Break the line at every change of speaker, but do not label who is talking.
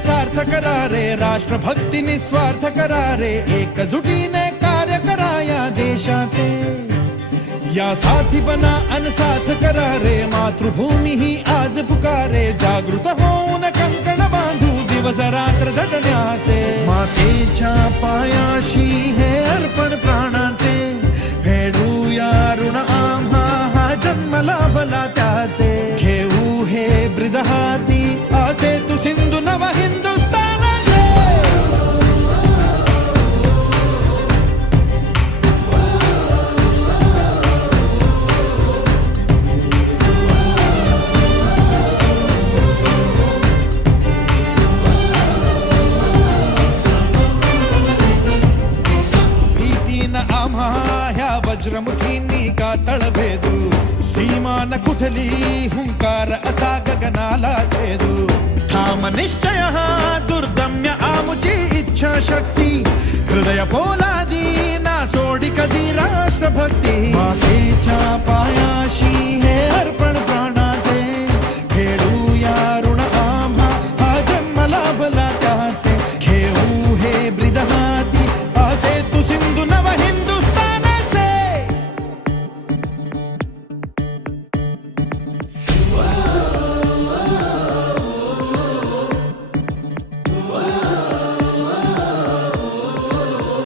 सार्थ करा रे राष्ट्रभक्ती निस्वार्थ करा रे एकजुटीने कार्य करा या देशाचे। या साथी बना अनसाथ करा रे मातृभूमी ही आज पुकारे, जागृत रात्र झटण्याचे मातेच्या पायाशी हे अर्पण प्राणाचे। फेडूया ऋण आम्हा, हा जन्म लाभला त्याचे। घेऊ हे ಧೀನ ಅಮಾಯ ವಜ್ರಮು ಧೀನಿ ಕಾತಳಬೇದು ಸೀಮಾನ ಕುಠಲಿ ಹುಂಕಾರ ಅಸಾ ಗಗನಾಲ ಛೇದು ಧಾಮ ನಿಶ್ಚಯ ದುರ್ದಮ್ಯ ಆಮುಚಿ ಇಚ್ಛಾ ಶಕ್ತಿ ಹೃದಯ ಪೋಲಾದಿ ನಾ ಸೋಡಿ ಕದಿ ರಾಷ್ಟ್ರಭಕ್ತಿ ಮಾತೆ ಚಾಪ